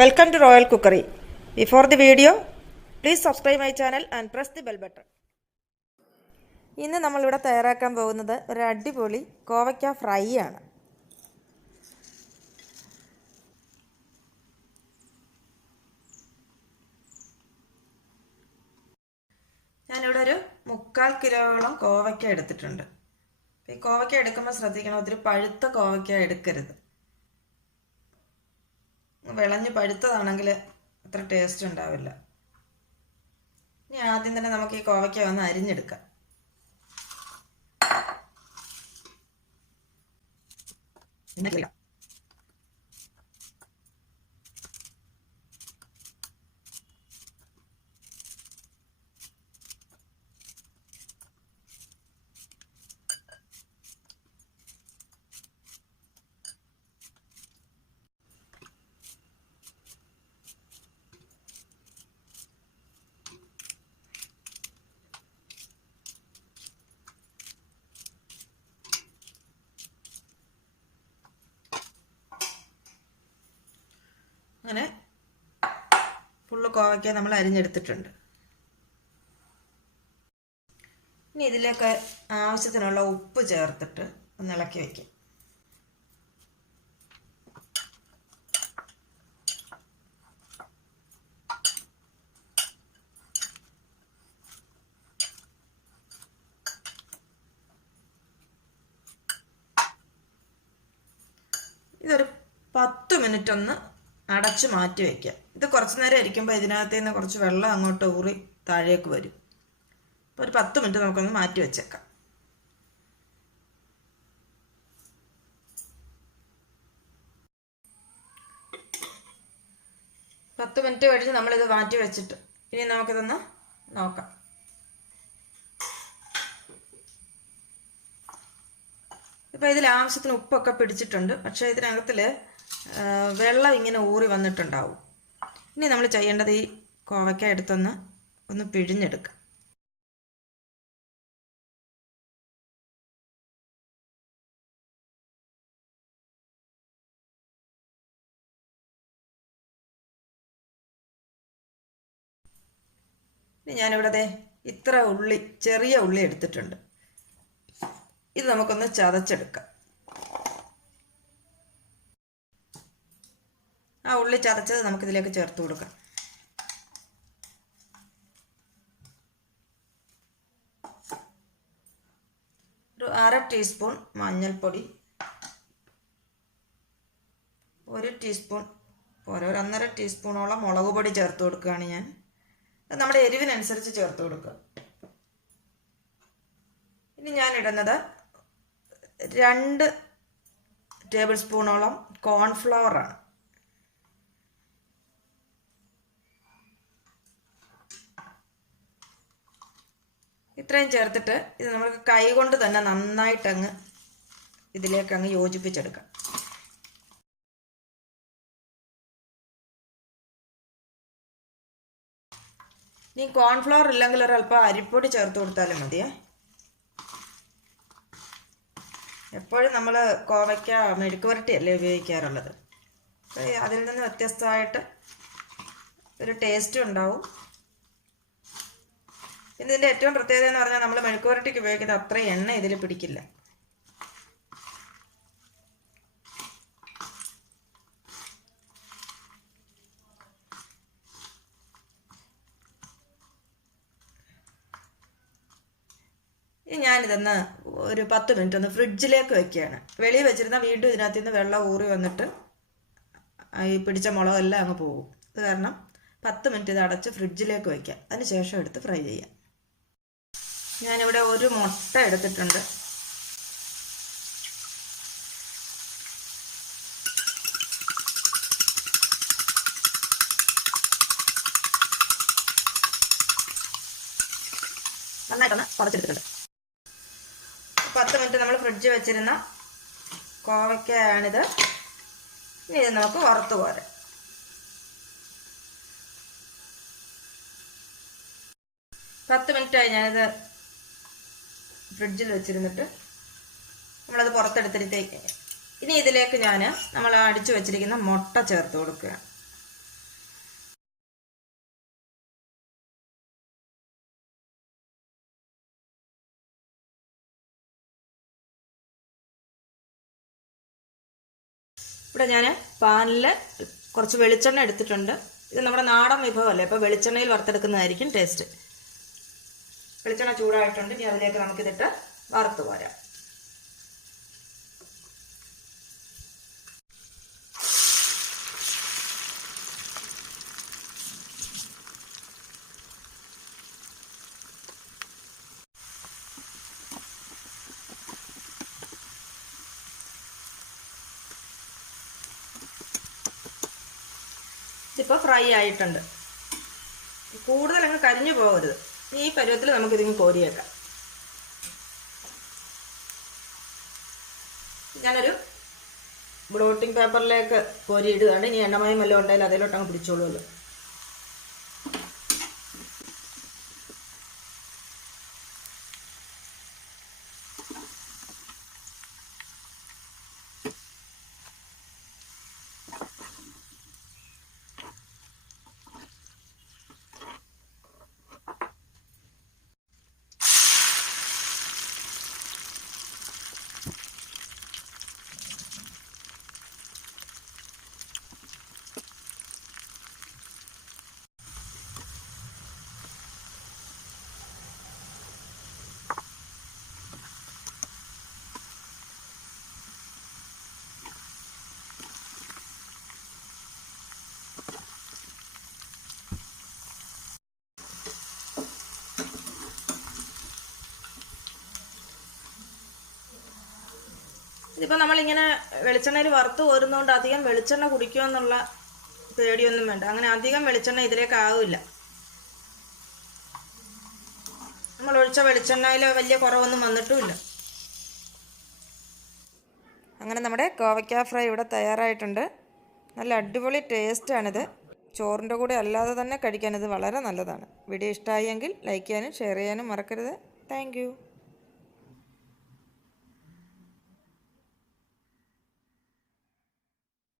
Welcome to Royal Cookery. Before the video, please subscribe my channel and press the bell button. ഇന്ന് നമ്മൾ ഇവിടെ തയ്യാറാക്കാൻ പോകുന്നത് ഒരു അടിപൊളി കോവയ്ക്ക ഫ്രൈ ആണ്. ഞാൻ ഇവിടെ ഒരു 3/4 കിലോയോളം കോവയ്ക്ക എടുത്തിട്ടുണ്ട്. ഈ കോവയ്ക്ക എടുക്കുമ്പോൾ ശ്രദ്ധിക്കണം, ഒത്തിരി പഴുത്ത കോവയ്ക്ക എടുക്കരുത്. വിളഞ്ഞ് പഴുത്തതാണെങ്കിൽ അത്ര ടേസ്റ്റ് ഉണ്ടാവില്ല. ഇനി ആദ്യം തന്നെ നമുക്ക് ഈ കോവയ്ക്ക ഒന്ന് അരിഞ്ഞെടുക്കാം. അങ്ങനെ ഫുള്ള് കോവയ്ക്ക നമ്മൾ അരിഞ്ഞെടുത്തിട്ടുണ്ട്. ഇനി ഇതിലേക്ക് ആവശ്യത്തിനുള്ള ഉപ്പ് ചേർത്തിട്ട് ഒന്ന് ഇളക്കി വയ്ക്കാം. ഇതൊരു 10 മിനിറ്റ് ഒന്ന് അടച്ച് മാറ്റി വയ്ക്കുക. ഇത് കുറച്ച് നേരം ഇരിക്കുമ്പോൾ ഇതിനകത്ത് നിന്ന് കുറച്ച് വെള്ളം അങ്ങോട്ട് ഊറി താഴേക്ക് വരും. അപ്പോൾ ഒരു 10 മിനിറ്റ് നമുക്കൊന്ന് മാറ്റി വെച്ചേക്കാം. പത്ത് മിനിറ്റ് കഴിഞ്ഞ് നമ്മളിത് മാറ്റി വെച്ചിട്ട് ഇനി നമുക്കിതൊന്ന് നോക്കാം. ഇപ്പോൾ ഇതിൽ ആവശ്യത്തിന് ഉപ്പൊക്കെ പിടിച്ചിട്ടുണ്ട്, പക്ഷേ ഇതിനകത്തിൽ വെള്ളം ഇങ്ങനെ ഊറി വന്നിട്ടുണ്ടാവും. ഇനി നമ്മൾ ചെയ്യേണ്ടത് ഈ കോവയ്ക്ക ഒന്ന് പിഴിഞ്ഞെടുക്കാം. ഇനി ഞാനിവിടെ ഇത്ര ചെറിയ ഉള്ളി എടുത്തിട്ടുണ്ട്. ഇത് നമുക്കൊന്ന് ചതച്ചെടുക്കാം. ആ ഉള്ളി ചതച്ചത് നമുക്കിതിലേക്ക് ചേർത്ത് കൊടുക്കാം. ഒരു 1/2 ടീസ്പൂൺ മഞ്ഞൾപ്പൊടി, 1 ടീസ്പൂൺ ഒരു 1.5 ടീസ്പൂണോളം മുളക് പൊടി ചേർത്ത് കൊടുക്കുകയാണ് ഞാൻ. അത് നമ്മുടെ എരിവിനനുസരിച്ച് ചേർത്ത് കൊടുക്കുക. ഇനി ഞാൻ ഇടുന്നത് 2 ടേബിൾ സ്പൂണോളം കോൺഫ്ലവറാണ്. ഇത്രയും ചേർത്തിട്ട് ഇത് നമുക്ക് കൈ കൊണ്ട് തന്നെ നന്നായിട്ടങ്ങ് ഇതിലേക്കങ്ങ് യോജിപ്പിച്ചെടുക്കാം. ഇനി കോൺഫ്ലവർ ഇല്ലെങ്കിൽ ഒരല്പം അരിപ്പൊടി ചേർത്ത് കൊടുത്താലും മതിയേ. എപ്പോഴും നമ്മൾ കോവയ്ക്ക മെഴുക്ക് പുരട്ടിയല്ലേ ഉപയോഗിക്കാറുള്ളത്. അതിൽ നിന്ന് വ്യത്യസ്തമായിട്ട് ഒരു ടേസ്റ്റും ഉണ്ടാവും. പിന്നെ ഇതിൻ്റെ ഏറ്റവും പ്രത്യേകത എന്ന് പറഞ്ഞാൽ നമ്മൾ മെഴുക്ക് പുരട്ടിക്ക് ഉപയോഗിക്കുന്ന അത്ര എണ്ണ ഇതിൽ പിടിക്കില്ല. ഇനി ഞാനിതൊന്ന് ഒരു 10 മിനിറ്റ് ഒന്ന് ഫ്രിഡ്ജിലേക്ക് വെക്കുകയാണ്. വെളിയിൽ വെച്ചിരുന്നാൽ വീണ്ടും ഇതിനകത്ത് നിന്ന് വെള്ളം ഊറി വന്നിട്ട് ഈ പിടിച്ച മുളകെല്ലാം അങ്ങ് പോകും. അത് കാരണം 10 മിനിറ്റ് ഇത് അടച്ച് ഫ്രിഡ്ജിലേക്ക് വയ്ക്കാം. അതിന് ശേഷം എടുത്ത് ഫ്രൈ ചെയ്യാം. ഞാനിവിടെ ഒരു മുട്ട എടുത്തിട്ടുണ്ട്. നന്നായിട്ടൊന്ന് ഉടച്ചെടുത്തിട്ടുണ്ട്. 10 മിനിറ്റ് നമ്മൾ ഫ്രിഡ്ജ് വെച്ചിരുന്ന കോവയ്ക്കയാണിത്. ഇനി ഇത് നമുക്ക് വറുത്ത് പോരാം. 10 മിനിറ്റായി ഞാനിത് ഫ്രിഡ്ജിൽ വെച്ചിരുന്നിട്ട് നമ്മളത് പുറത്തെടുത്തിട്ടേക്ക്. ഇനി ഇതിലേക്ക് നമ്മൾ അടിച്ചു വെച്ചിരിക്കുന്ന മുട്ട ചേർത്ത് കൊടുക്കുക. ഇവിടെ ഞാൻ പാനിൽ കുറച്ച് വെളിച്ചെണ്ണ എടുത്തിട്ടുണ്ട്. ഇത് നമ്മുടെ നാടൻ വിഭവമല്ലേ, അപ്പോൾ വെളിച്ചെണ്ണയിൽ വറുത്തെടുക്കുന്നതായിരിക്കും ടേസ്റ്റ്. വെളിച്ചെണ്ണ ചൂടായിട്ടുണ്ട്. ഇനി അതിലേക്ക് നമുക്കിതിട്ട് വറുത്ത് പോരാം. ഇപ്പോൾ ഫ്രൈ ആയിട്ടുണ്ട്. കൂടുതൽ അങ്ങ് കരിഞ്ഞു പോകരുത്. ഈ പരുവത്തിൽ നമുക്കിതിങ്ങ് കോരിയേക്കാം. ഞാനൊരു ബ്ലോട്ടിംഗ് പേപ്പറിലേക്ക് കോരിയിടുകയാണ്. ഇനി എണ്ണമയം വല്ലതും ഉണ്ടെങ്കിൽ അതിലോട്ട് അങ്ങ് പിടിച്ചോളൂല്ലോ. ഇതിപ്പോൾ നമ്മളിങ്ങനെ വെളിച്ചെണ്ണയിൽ വറുത്ത് കോരുന്നതുകൊണ്ട് അധികം വെളിച്ചെണ്ണ കുടിക്കുമെന്നുള്ള പേടിയൊന്നും വേണ്ട. അങ്ങനെ അധികം വെളിച്ചെണ്ണ ഇതിലേക്ക് ആവില്ല. നമ്മൾ ഒഴിച്ച വെളിച്ചെണ്ണയിൽ വലിയ കുറവൊന്നും വന്നിട്ടുമില്ല. അങ്ങനെ നമ്മുടെ കോവയ്ക്ക ഫ്രൈ ഇവിടെ തയ്യാറായിട്ടുണ്ട്. നല്ല അടിപൊളി ടേസ്റ്റാണിത്. ചോറിൻ്റെ കൂടെ അല്ലാതെ തന്നെ കഴിക്കാൻ ഇത് വളരെ നല്ലതാണ്. വീഡിയോ ഇഷ്ടമായെങ്കിൽ ലൈക്ക് ചെയ്യാനും ഷെയർ ചെയ്യാനും മറക്കരുത്. താങ്ക്